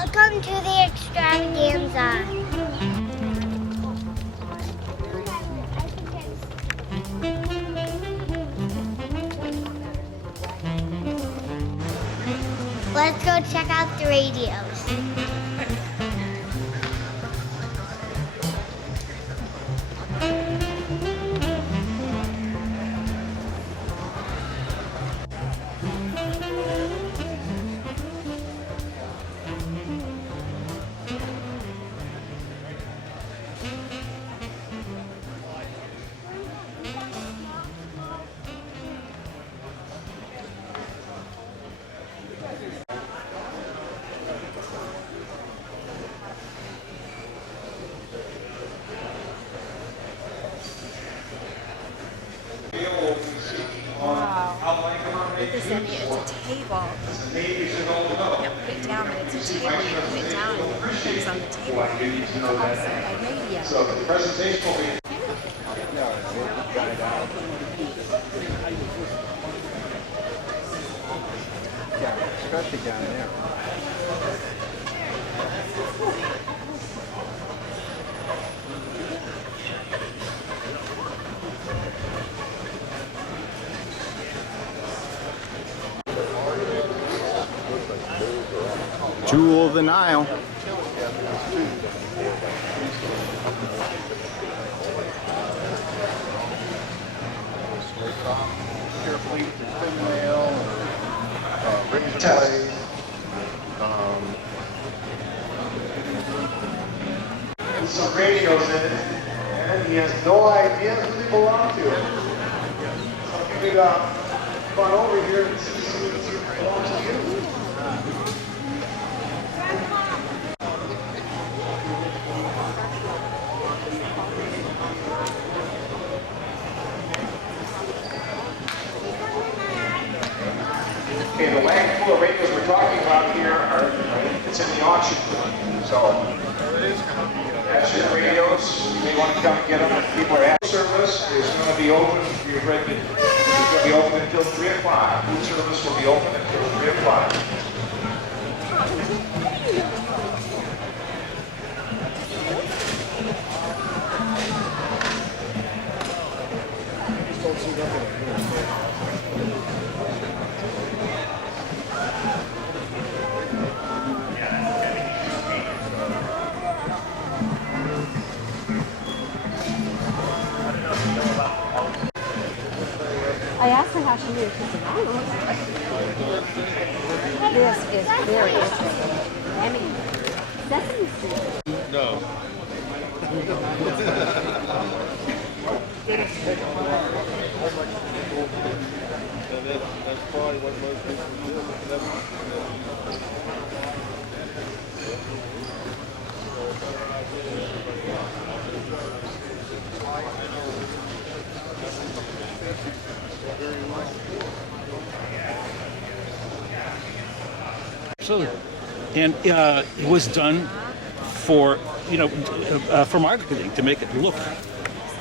Welcome to the Extravaganza. Let's go check out the radios. Look at this, it's a table. You can't put it down, but it's a table. You put it down and it's on the table. It's also a radio. So the presentation will be. Yeah, especially down there. Jewel of the Nile. Carefully, fingernail, razor blade. Some radios in it, and he has no idea who they belong to. So you could come on over here and see who belongs to you. Okay, the wagon full of radios we're talking about here it's in the auction. So that's your radios. You may want to come get them if people are at service. Is going to be open. You're ready. It's going to be open until 3 o'clock. Food service will be open until 3 o'clock. I asked her how she knew. She said, I don't know. This is very interesting. I mean, Sesame Street. No. That's probably what most people Absolutely. And it was done for, for marketing, to make it look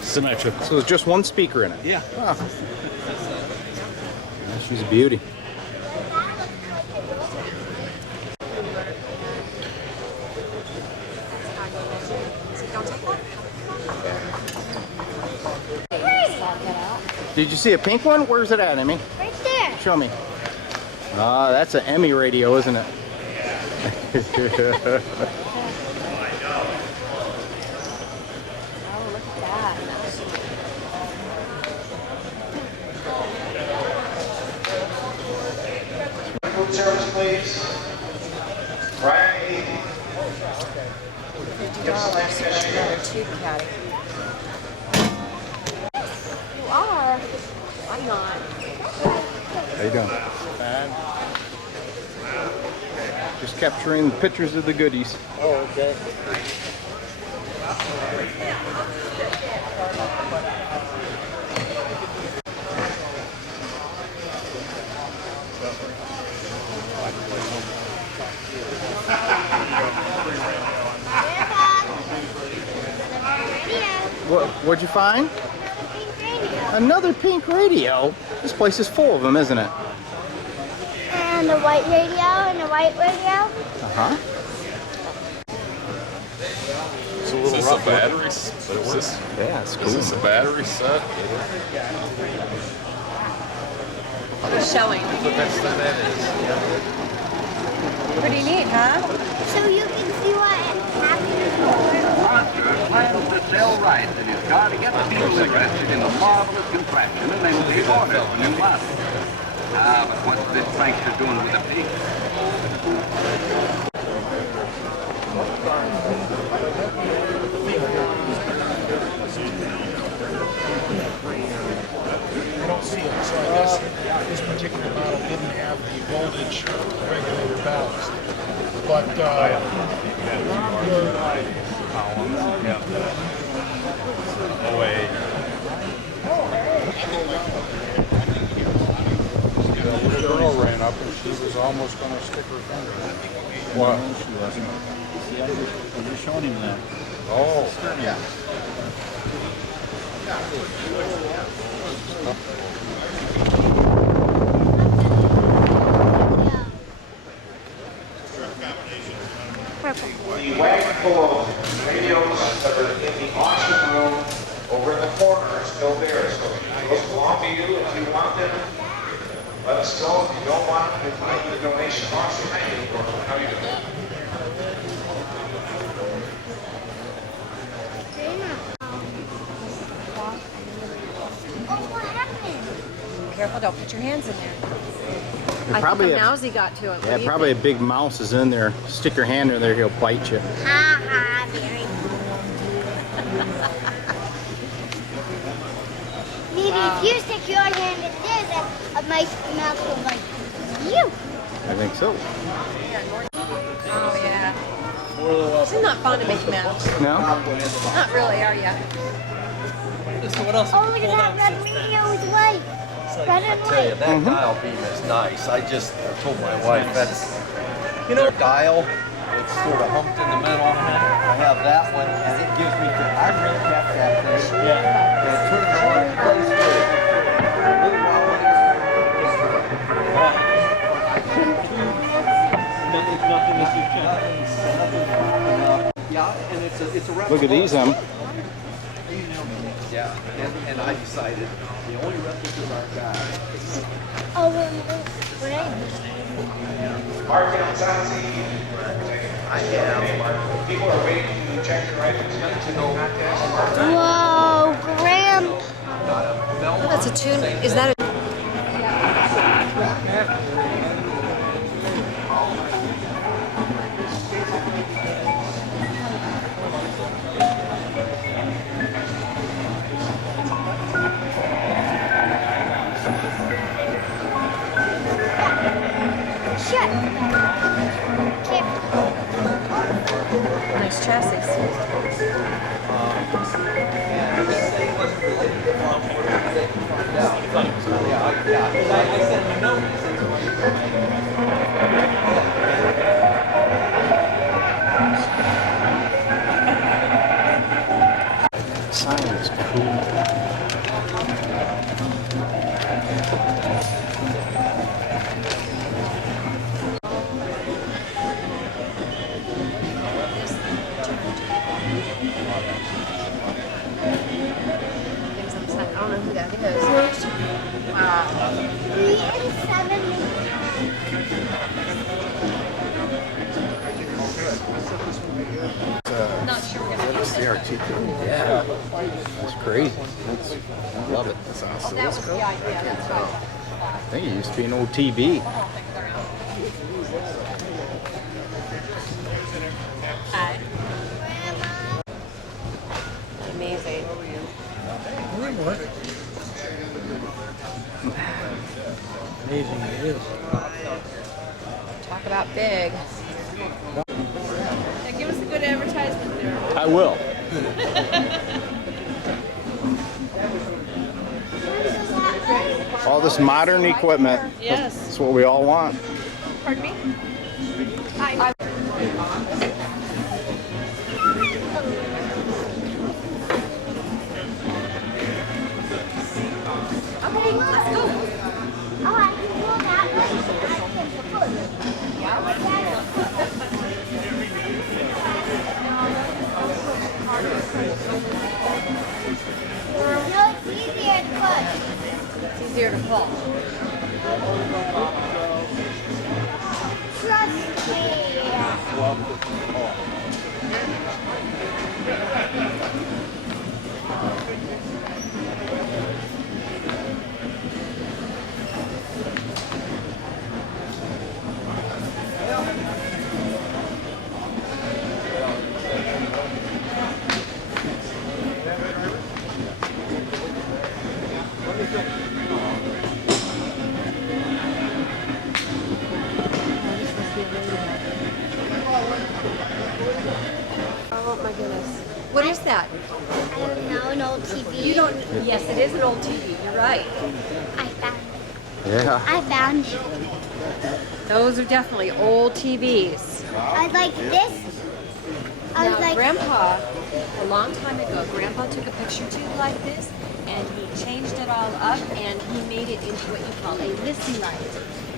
symmetrical. So there's just one speaker in it. Yeah. Oh. She's a beauty. Did you see a pink one? Where's it at, Emmy? Right there. Show me. Ah, that's an Emmy radio, isn't it? Oh, look at that. Food service, please. Right. $50 for another tube caddy. You are. I'm not. How you doing? Just capturing pictures of the goodies. Oh, okay. What'd you find? Another pink radio. This place is full of them, isn't it? And the white radio and the white radio. Uh-huh. a battery? Is this, Yeah, it's is cool. this a battery set? Showing. The next thing that is. Pretty neat, huh? So you can see what happens. Plans to sell rides in his car to get the people interested in the marvelous contraption, and they will be ordered for new models. But what's this prankster doing with the pig? I don't see it, so I guess this particular model didn't have the voltage regulator ballast. But The little girl ran up and she was almost going to stick her finger in it. What? She wasn't. I'm just showing him that. Oh, yeah. The wagon full of radios that are in the auction room over in the corner are still there. So those belong to you. If you want them, let us know. If you don't want them, we'll find the donation box behind you. How you doing? Oh, what happened? Careful, don't put your hands in there. I Probably think a a- mousey got to it. What Yeah, do you probably a think? big mouse is in there. Stick your hand in there, he'll bite you. Ha ha, Mary. Maybe if you stick your hand in there, then a mouse will like you. I think so. Oh, yeah. You're not fond of Mickey Mouse. No? Not really, are you? Oh, look at that red radio is white. Red and white. That dial beam is nice. I just told my wife that's, you know, dial. It's sort of humped in the middle. I have that one, and it gives me. I recapped that thing. Yeah. And it turns on and plays good. A little while yeah, and it's a replica. Look at these, Yeah, and I decided the only replicas I've got. Oh, what Mark and Sansi. I have. People are waiting to check their items into the contest. Whoa, Grandpa. Oh, that's a tune. Is that a... Shut. Nice chassis. Sign is cool. I don't know who that is. Wow. 3 and 7 make 10. Not sure we're going to use it. CRT. Yeah. That's crazy. I love it. That's awesome. That was the idea. That's right. I think it used to be an old TV. Hi. Amazing. Amazing it is. Talk about big. Yeah, give us a good advertisement there. I will. All this modern equipment. Yes. That's what we all want. Pardon me? Hi. Okay, let's go. Oh, I can pull that one. I can pull it. easier to pull. Trust me. Oh my goodness. What is that? I don't know, an old TV. You don't. Yes, it is an old TV. You're right. I found it. Yeah. I found it. Those are definitely old TVs. I like this. I Now, was like, Grandpa, a long time ago, Grandpa took a picture tube like this, and he changed it all up, and he made it into what you call a listen light.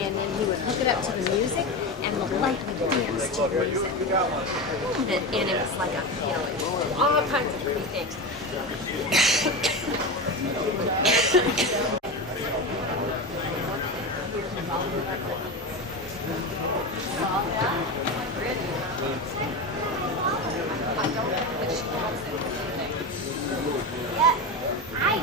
And then he would hook it up to the music, and the light would dance to the music. And it was like a, you know, it was all kinds of pretty things. yeah, I.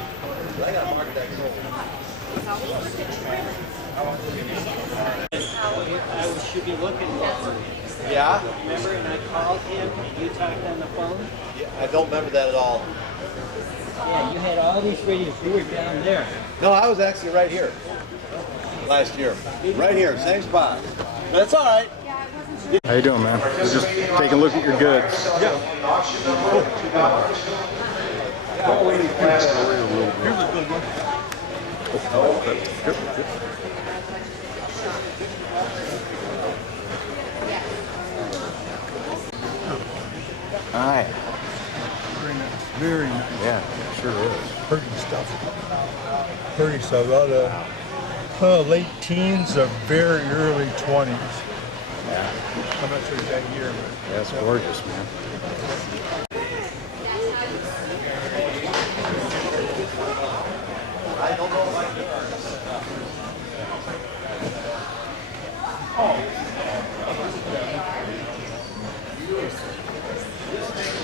I should be looking for him. Yeah? Remember, and I called him, and you talked on the phone? Yeah, I don't remember that at all. Yeah, you had all these radios. You were down there. No, I was actually right here last year. Right here, same spot. But it's all right. How you doing, man? We're just taking a look at your goods. All right. Very nice. Very nice. Yeah, sure is. Pretty stuff. Pretty stuff. A lot of late teens or very early 20s. Yeah. I'm not sure exact year, but That's gorgeous, man. I don't know if I can.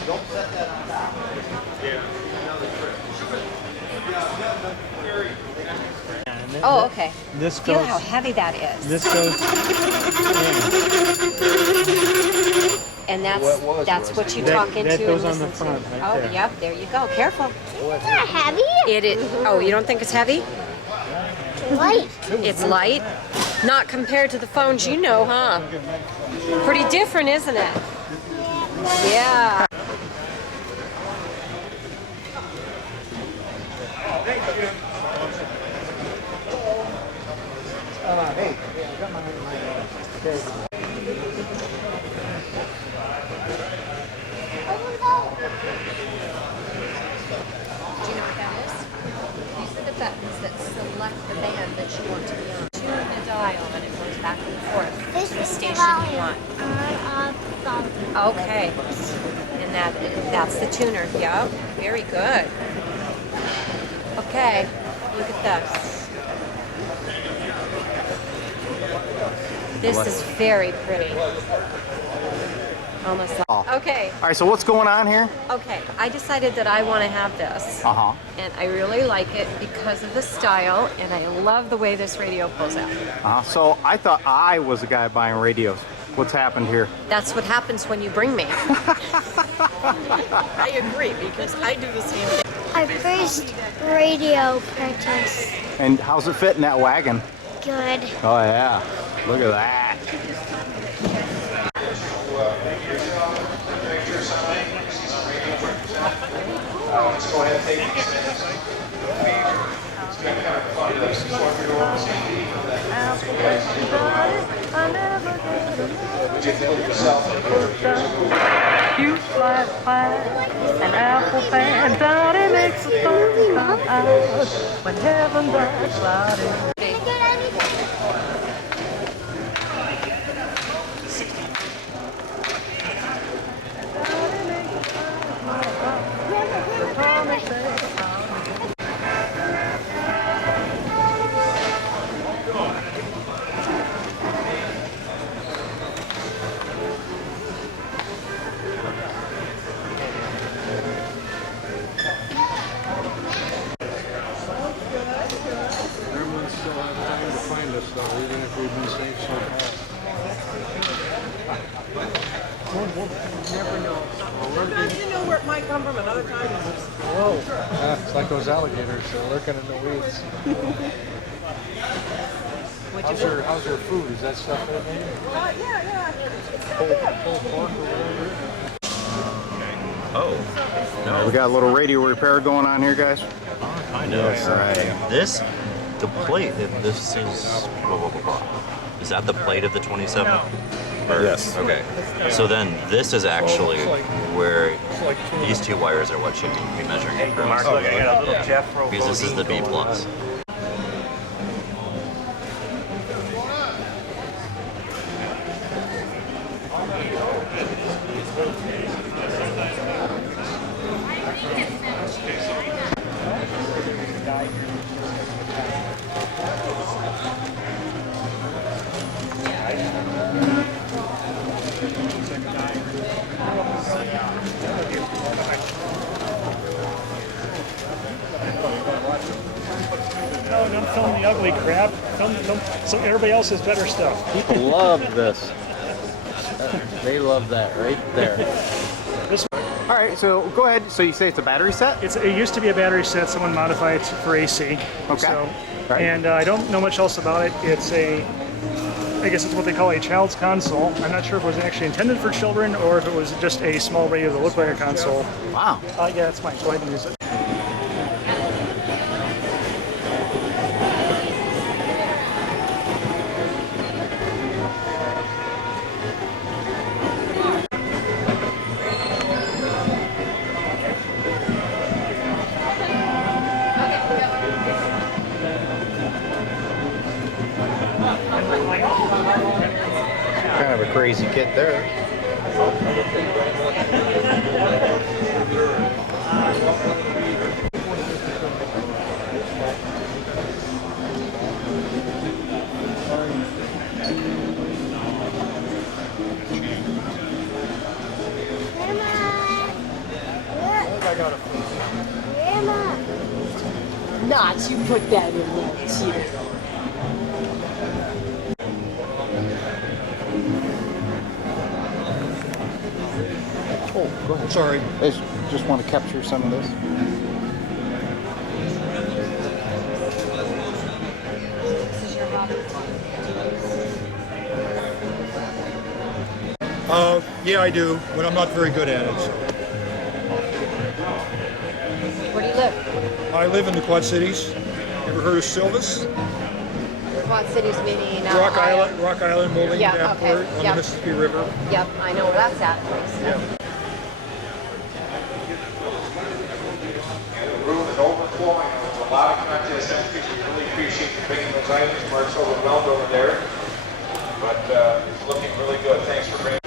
Don't set that on top. Oh, okay. This Feel goes. how heavy that is. This goes. And that's what you talk into That goes and on the listen front to. right Oh, there. yep, there you go. Careful. It's not heavy. It is. Oh, you don't think it's heavy? Light. It's light. Not compared to the phones you know, huh? Pretty different, isn't it? Yeah. Do you know what that is? These are the buttons that select the band that you want to be on. Tune the dial and it goes back and forth. This The is the station volume. you want. Okay. And that's the tuner. Yep. Very good. Okay. Look at this. This is very pretty. Almost like, okay. All right, so what's going on here? Okay, I decided that I want to have this. Uh-huh. And I really like it because of the style, and I love the way this radio pulls out. Uh-huh. So I thought I was the guy buying radios. What's happened here? That's what happens when you bring me. I agree because I do the same thing. Our first radio purchase. And how's it fit in that wagon? Good. Oh, yeah. Look at that. Let's go ahead and take these things. It's been kind of fun. This is what we're doing this evening. Would you feel yourself in You fly high, an apple fan, Donnie makes the sun come out when heaven bright cloudy. never know. Sometimes you know where it might come from, and other times it's just... Whoa. It's like those alligators lurking in the weeds. How's your food? Is that stuff in there? Yeah. Pulled pork or whatever? Oh, no. We got a little radio repair going on here, guys. I know. This, the plate, this is, is that the plate of the 27? Yes. Okay. So then this is actually where these two wires are what should be measuring across. Because this is the B+. Don't film the ugly crap. Film so everybody else has better stuff. People love this. They love that right there. All right, so go ahead. So you say it's a battery set? It used to be a battery set. Someone modified it for AC. Okay. So, right. And I don't know much else about it. I guess it's what they call a child's console. I'm not sure if it was actually intended for children or if it was just a small radio that looked like a console. Wow. Yeah, that's mine. Go ahead and use it. Kind of a crazy kit there. Not you put that in there too. Oh, go ahead. Sorry. I just want to capture some of this. Yeah, I do, but I'm not very good at it. So. Where do you live? I live in the Quad Cities. Ever heard of Silvis? Quad Cities meaning Rock Island, Molding, Yeah, Davenport, okay, on yep. the Mississippi River. Yep, I know where that's at. The room is overflowing with a lot of contests. We really appreciate you bringing those items. Mark's overwhelmed over there, but it's looking really good. Thanks for bringing.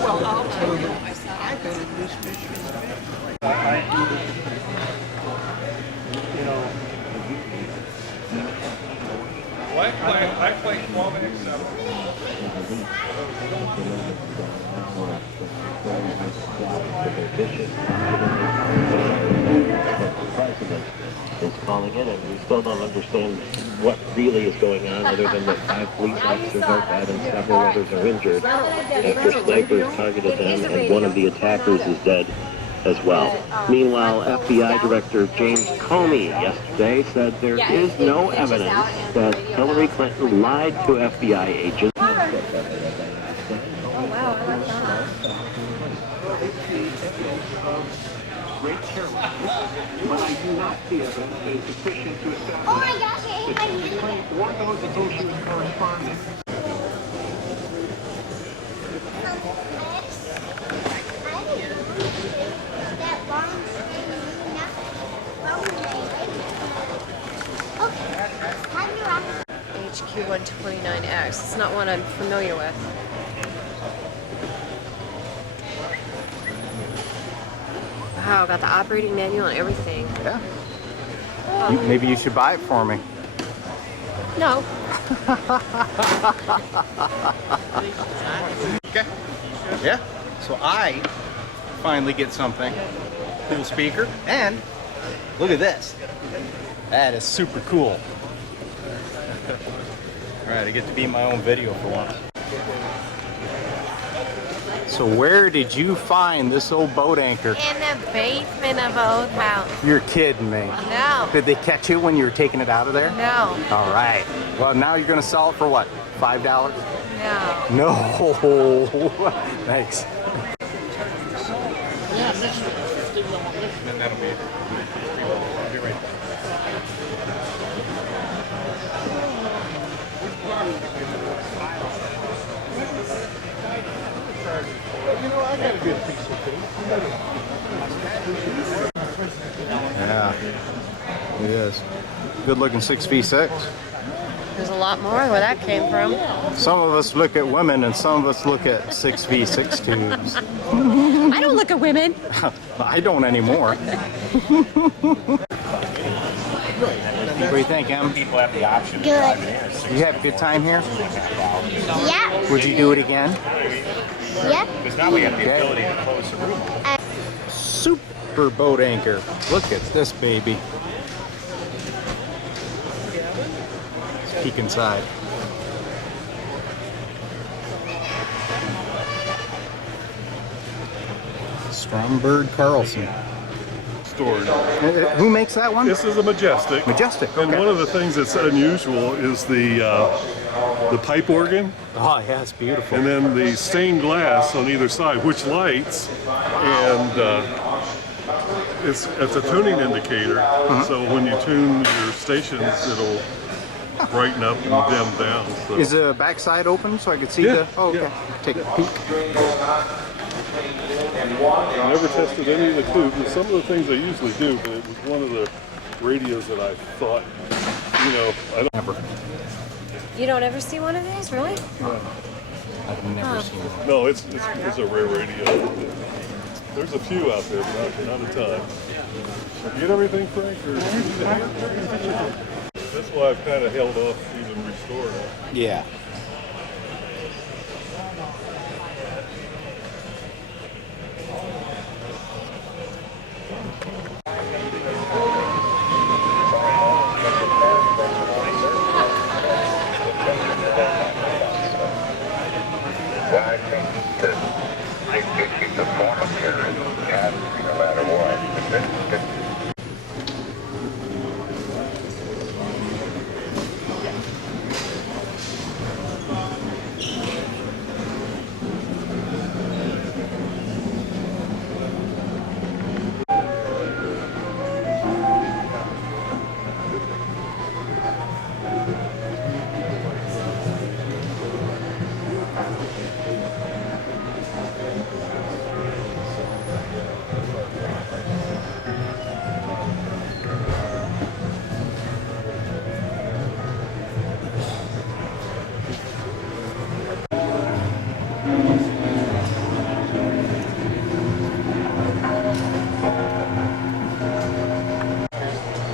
Well, I'll tell you, I've been in this business. I play 12-7. Is calling it, and we still don't understand what really is going on, other than that 5 police officers are dead and several others are injured after snipers targeted them, and one of the attackers is dead as well. Meanwhile, FBI Director James Comey yesterday said there is no evidence that Hillary Clinton lied to FBI agents. Oh wow, I like that. But I do not see evidence that is sufficient to establish Oh my gosh, I hit my hand. or those with whom she was corresponding. HQ129X. It's not one I'm familiar with. Wow, got the operating manual and everything. Yeah. Maybe you should buy it for me. No. Okay. Yeah. So I finally get something. Cool speaker. And look at this. That is super cool. Alright, I get to be in my own video for once. So where did you find this old boat anchor? In the basement of an old house. You're kidding me. No. Did they catch it when you were taking it out of there? No. All right. Well, now you're going to sell it for what? $5? No. No. Thanks. You know, I got a good piece of tape. Yeah. It is. Good looking 6v6. There's a lot more where that came from. Some of us look at women and some of us look at 6v6 tubes. I don't look at women. I don't anymore. What do you think, Em? Good. You have a good time here? Yeah. Would you do it again? Yeah. Because now we have the ability to close the room. Super boat anchor. Look at this baby. Let's peek inside. Stromberg Carlson. Stored. Who makes that one? This is a Majestic. Majestic. And okay. one of the things that's unusual is the pipe organ. Oh, yeah, it's beautiful. And then the stained glass on either side, which lights, and it's a tuning indicator. So when you tune your stations, it'll brighten up and dim down. So. Is the backside open so I could see the? Oh, okay. Take a peek. I never tested any of the tubes. And some of the things I usually do, but it was one of the radios that I thought, you know, I don't ever. You don't ever see one of these, really? No. I've never seen one. No, it's a rare radio. There's a few out there, but not a ton. You get everything, Frank? Or that's why I've kind of held off even restoring it. Yeah.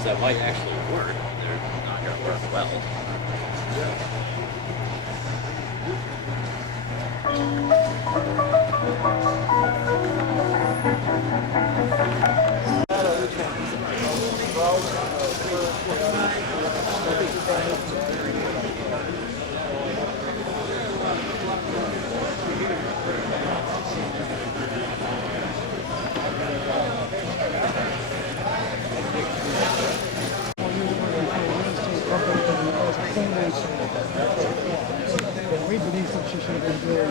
That might actually work. They're not going to work well. We believe that she should have been doing.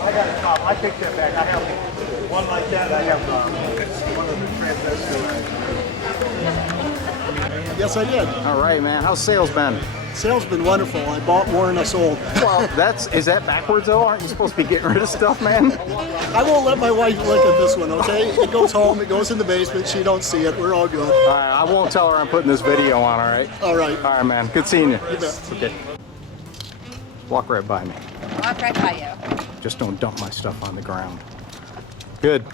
I got a cop. I take that back. I have one like that. I have one of the transistors. Yes, I did. All right, man. How's sales been? Sales been wonderful. I bought more than I sold. Well, is that backwards though? Aren't you supposed to be getting rid of stuff, man? I won't let my wife look at this one, okay? It goes home, it goes in the basement, she don't see it, we're all good. All right, I won't tell her I'm putting this video on, all right? All right. All right, man. Good seeing you. You bet. Okay. Walk right by me. Walk right by you. Just don't dump my stuff on the ground. Good.